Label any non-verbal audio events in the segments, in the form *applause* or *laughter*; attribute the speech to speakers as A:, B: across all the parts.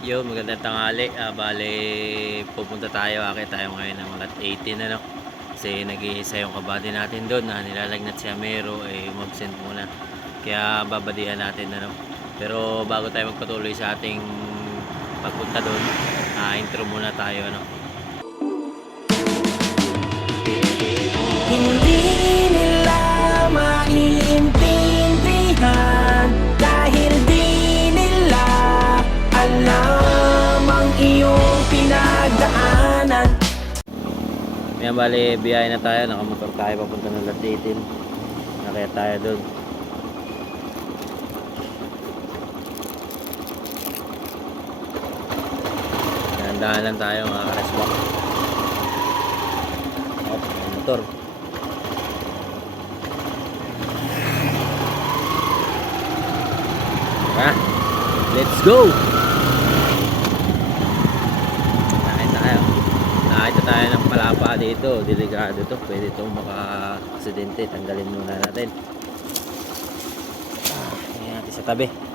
A: Yo, magandang tanghali. Ah, bale, pupunta tayo. Akit tayo ngayon ng mga 18 ano. Kasi nag-iisa yung kabady natin doon na nilalagnat si Amero, eh umabsent muna. Kaya babadihan natin ano. Pero bago tayo magpatuloy sa ating pagpunta doon, ah, intro muna tayo ano. Kaya bale, biyahe na tayo. Nakamotor tayo papunta ng Latitin. Nakaya tayo doon. Dahan lang tayo mga karesbak. Oh, motor. Ha? Let's go! Palapa dito. Delikado to. Pwede itong maka-aksidente. Tanggalin muna natin. Ah, natin sa tabi.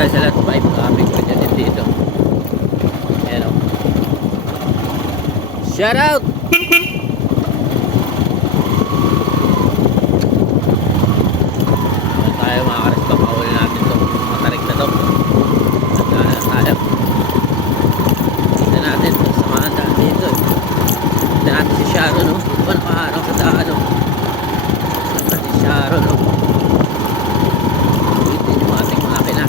A: Tayo sa lot 5. Kami ko dyan din dito. Ayan o. Shout out! Ayan tayo mga karispa. Pakawali natin to. Matarik na to. Nagdaan na tayo. Tignan natin. Samahan daan dito eh. Tignan natin si Sharon no. Di ba nakaharap sa daan no. Tignan si Sharon no. Ulitin yung ating makina.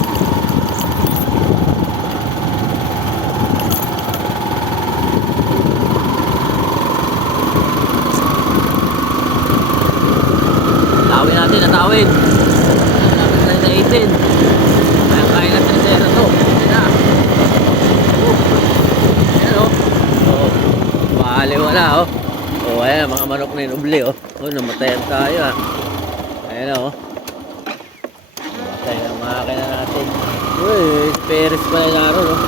A: Tawin natin, natawin. Natawin natin sa 18. Kaya kaya natin sa zero to. Yan na. Oh. Yan o. Oh. Wala oh. Oh, ayan, mga manok na inubli oh. Oh, namatayan tayo ah. Ayan oh. Namatay ang makina natin. Uy, Perez pala naroon oh.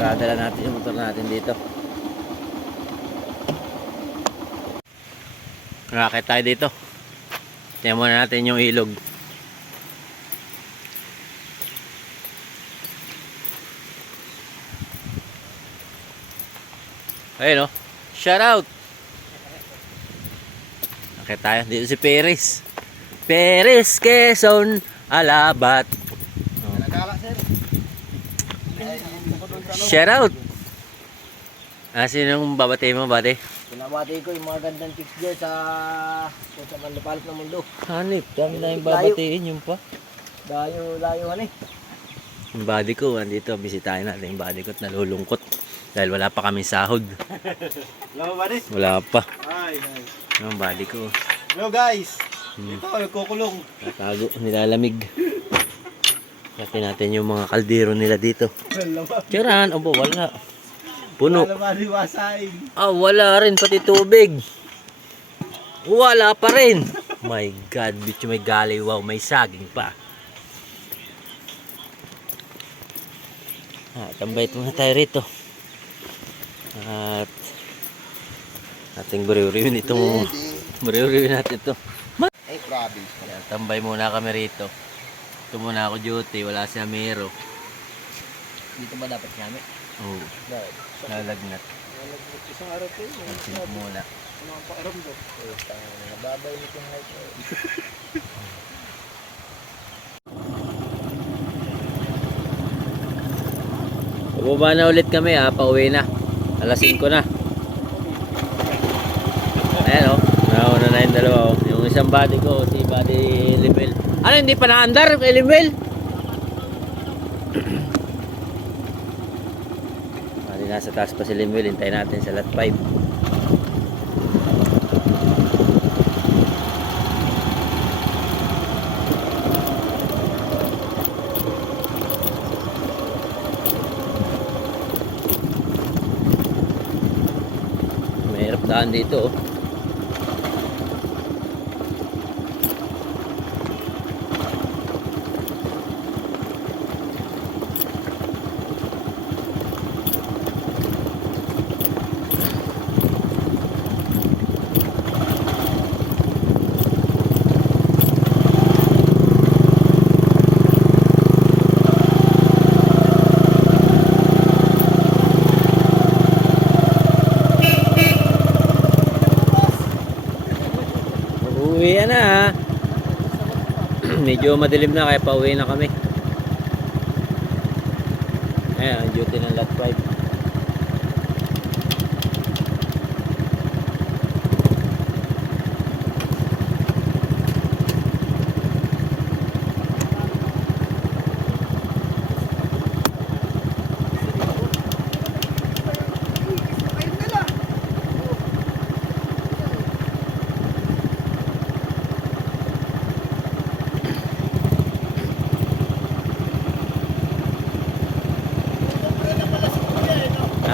A: Kadala natin yung motor natin dito. Rakit tayo dito. Tingnan muna natin yung ilog. Ayun oh. Shout out. Rakit tayo. Dito si Perez. Perez Quezon Alabat. Oh. Shout out. Ah, sinong babati mo, buddy?
B: Pinabati ko yung mga gandang chicks dyan sa kung sa manlupalop ng mundo.
A: Hanip, dami na yung babatiin yung pa.
B: Layo, layo eh.
A: Yung body ko, andito, bisitahin natin yung body ko at nalulungkot. Dahil wala pa kaming sahod.
B: Hello, buddy.
A: Wala pa.
B: Hi, hi.
A: Yung body ko,
B: Hello, guys.
A: Hmm.
B: Ito, nagkukulong.
A: natago, nilalamig. Natin natin yung mga kaldero nila dito. Tirahan, abo, wala. Puno.
B: Hello, buddy. Wasain.
A: Ah, wala rin, pati tubig. Wala pa rin. My God, bitch, may gali, wow, may saging pa. Ah, tambay muna tayo rito. At ating buriw-riwin itong buriw-riwin natin ito.
B: Ay, province.
A: Ayan, tambay muna kami rito. Ito muna ako duty, wala si Amiro.
B: Dito ba dapat namin?
A: Oo, oh, nalagnat.
B: Isang araw ko yun.
A: Muna.
B: Ano ang pakaram doon? Nababay nito yung height.
A: Bumaba na ulit kami ha, pauwi na. Alas 5 na. Ayan o, oh. nauna na yung dalawa oh. Yung isang body ko, si body Limel. Ano, hindi pa naandar kay Limel? *clears throat* Bali, nasa taas pa si Limel, hintayin natin sa lot 5. Daan dito oh. Uuwi na. *clears throat* Medyo madilim na kaya pauwi na kami. Ayan, duty ng lot 5.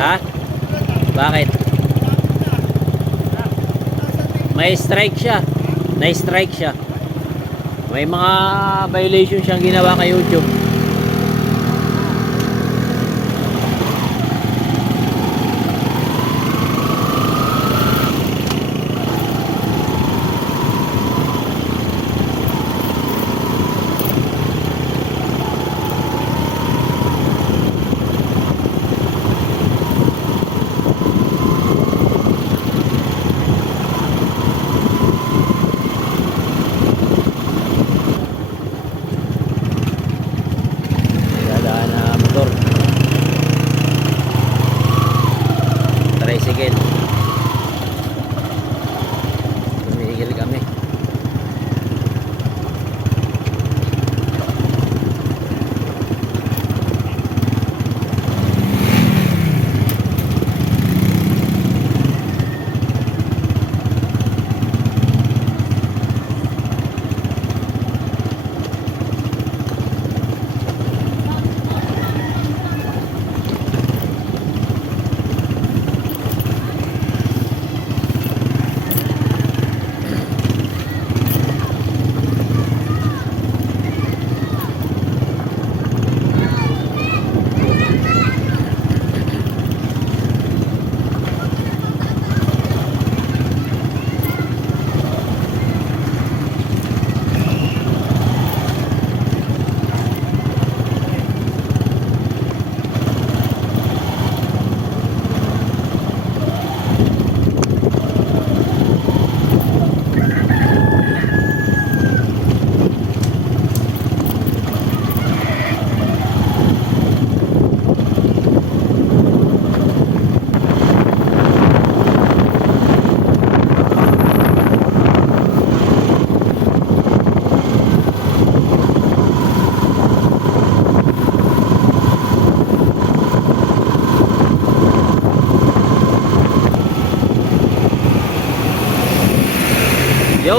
A: Ha? Bakit? May strike siya. Na-strike siya. May mga violation siyang ginawa kay YouTube.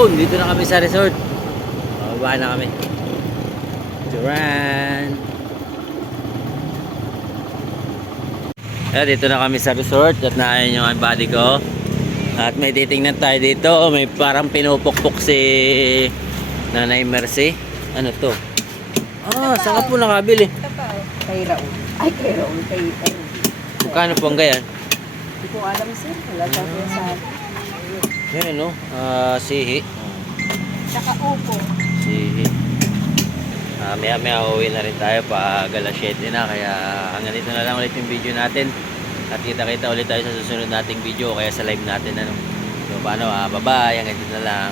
A: Yun, dito na kami sa resort. Bababa na kami. Duran. Ayan, dito na kami sa resort at naayon yung body ko. At may titingnan tayo dito. May parang pinupukpok si Nanay Mercy. Ano to? Ah, saan ka po nakabili?
C: Kay Raul. Ay, kay Raul. Kay Raul.
A: Magkano po ang gayan?
C: Hindi ko alam sir. Wala sa akin sa
A: Yan no? Ah, sihi.
C: Tsaka upo.
A: Sihi. Ah, maya maya uuwi na rin tayo pag alas 7 na kaya hanggang dito na lang ulit yung video natin at kita kita ulit tayo sa susunod nating video kaya sa live natin ano so paano ah bye bye hanggang dito na lang